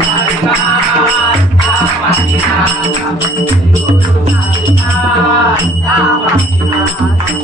Thank you.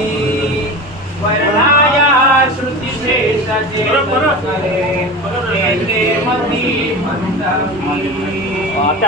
జీవనాలే మంది మందీ